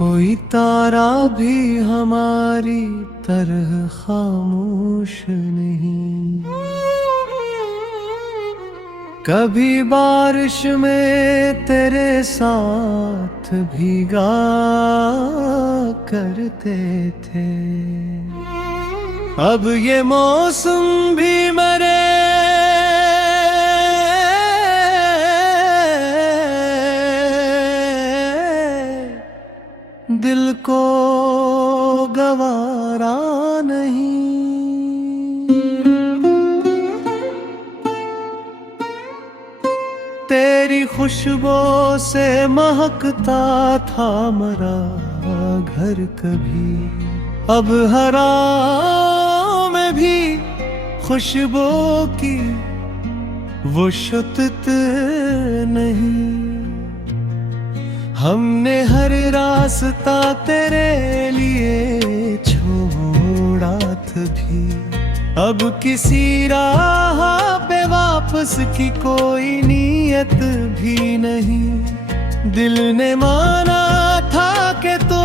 कोई तारा भी हमारी तरह खामोश नहीं। कभी बारिश में तेरे साथ भीगा करते थे, अब ये मौसम भी मरे दिल को गवारा नहीं। तेरी खुशबू से महकता था मरा घर कभी, अब हरा में भी खुशबू की वो शुद्दत नहीं। हमने हर रास्ता तेरे लिए छोड़ा था भी, अब किसी राह पे वापस की कोई नीयत भी नहीं। दिल ने माना था कि तो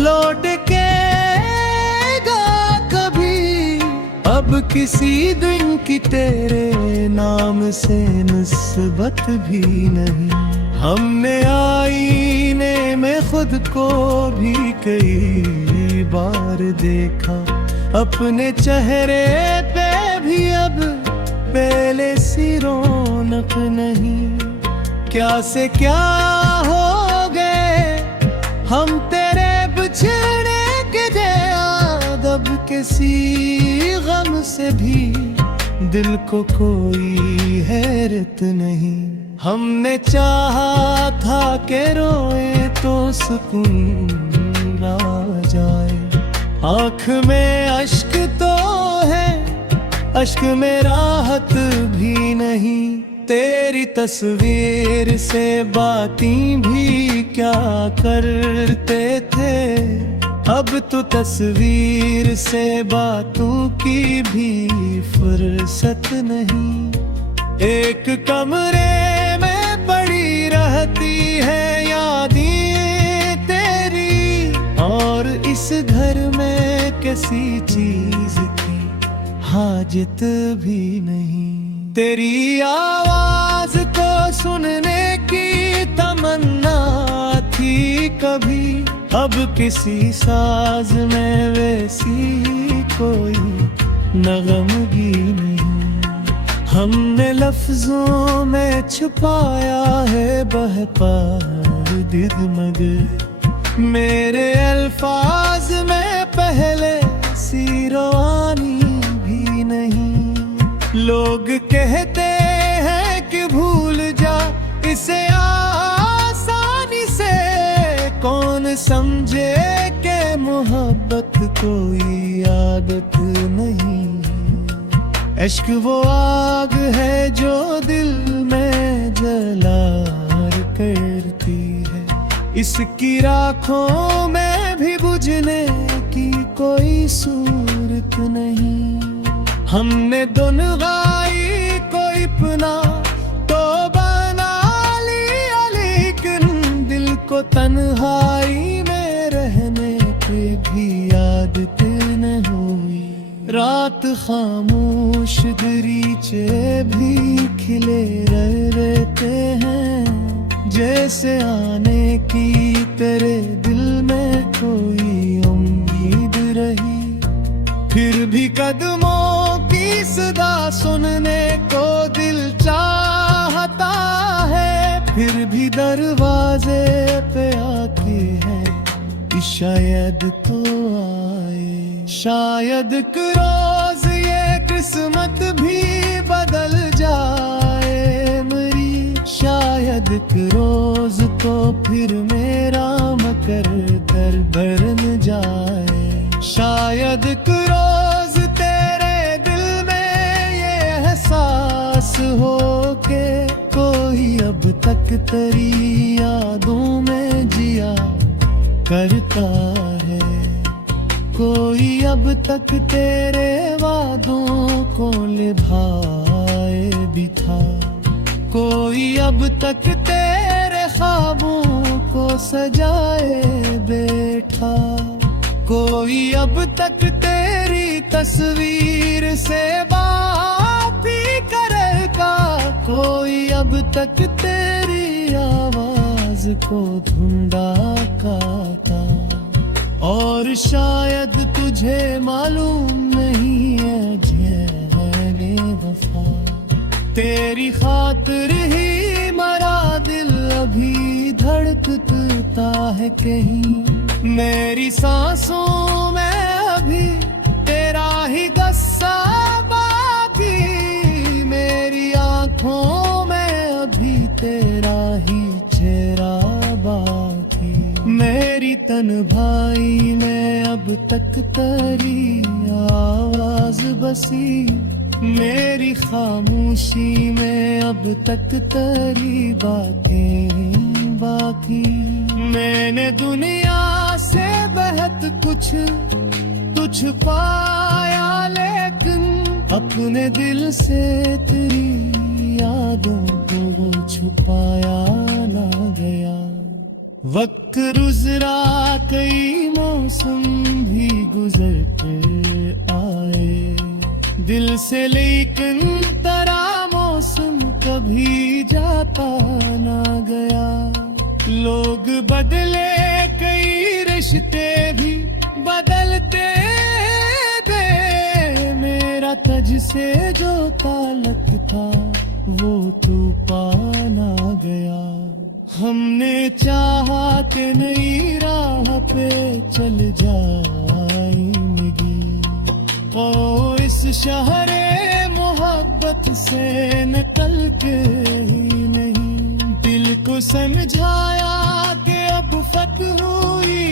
लौट के कभी, अब किसी दिन की तेरे नाम से निस्बत भी नहीं। हमने आईने में खुद को भी कई बार देखा, अपने चेहरे पे भी अब पहले सी रौनक नहीं। क्या से क्या हो गए हम तेरे बिछड़ने के बाद, अब किसी गम से भी दिल को कोई हैरत नहीं। हमने चाहा था कि रोए तो सुकून आ जाए, आँख में अश्क तो है अश्क में राहत भी नहीं। तेरी तस्वीर से बातें भी क्या करते थे, अब तो तस्वीर से बातों की भी फुर्सत नहीं। एक कमरे में पड़ी रहती है यादें तेरी, और इस घर में किसी चीज की हाजत भी नहीं। तेरी आवाज को सुनने की तमन्ना थी कभी, अब किसी साज में वैसी कोई नगमगी नहीं। हमने लफ्जों में छुपाया है बहता दिगमग, मेरे अल्फाज में पहले सी रवानी भी नहीं। लोग कहते हैं कि भूल जा इसे आसानी से, कौन समझे कि मोहब्बत कोई आदत नहीं। इश्क वो आग है जो दिल में जलार करती है, इसकी राखों में भी बुझने की कोई सूरत नहीं। हमने दुनियाई को अपना तो बना लिया, लेकिन दिल को तन्हाई में रहने की भी आदत न हुई। रात खामोश दरीचे भी खिले रहते हैं, जैसे आने की तेरे दिल में कोई उम्मीद रही। फिर भी कदमों की सदा सुनने को दिल चाहता है, फिर भी दरवाजे पे आके है कि शायद तो आए। शायद एक रोज ये किस्मत भी बदल जाए मेरी, शायद एक रोज तो फिर मेरा मकर कर बरन जाए। शायद एक रोज तेरे दिल में ये एहसास हो के कोई अब तक तेरी यादों में जिया करता है, कोई अब तक तेरे वादों को निभाए भी था, कोई अब तक तेरे ख्वाबों को सजाए बैठा। कोई अब तक तेरी तस्वीर से बात ही करेगा, कोई अब तक तेरी आवाज को ढूंढा गाता। और शायद तुझे मालूम नहीं है जाने वफा, तेरी खातिर ही मरा दिल अभी धड़कता है कहीं। मेरी सांसों में अभी तेरा ही गस्सा बाकी, मेरी आंखों में अभी तेरा ही चेहरा बाकी। मेरी तन्हाई में अब तक तेरी आवाज बसी, मेरी खामोशी में अब तक तेरी बातें बाकी। मैंने दुनिया से बहुत कुछ तुझ पाया, लेकिन अपने दिल से तेरी यादों को छुपाया ना गया। वक्त गुजरा, कई मौसम भी गुजरते आए दिल से, लेकिन तेरा मौसम कभी जाता ना गया। लोग बदले, कई रिश्ते भी बदलते गए, मेरा तुझ से जो ताल्लुक था वो तू पा ना गया। हमने चाहा कि नई राह पे चल जाएंगे, ओ इस शहरे मोहब्बत से निकल के ही नहीं। दिल को समझाया कि अब फत हुई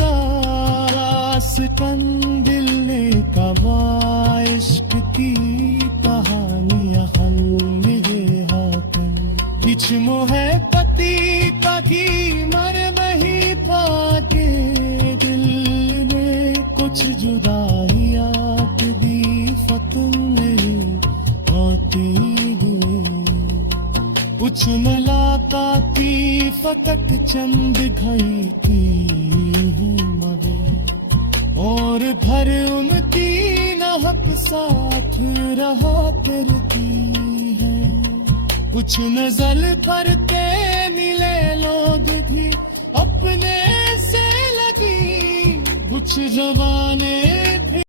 दास्तान, दिल ने कहा इश्क की कहानियां हल्ले हाथन। किछ मोहे पति पगी मर वही पाके, दिल ने कुछ जुदाइयां दी फतुन नहीं आती हुई। कुछ मुलाकाती फकत चंद घड़ी की मगे, और भर उनकी नहक साथ रहा करती है। कुछ नजर करते मिले लोग भी अपने से लगी, कुछ जवाने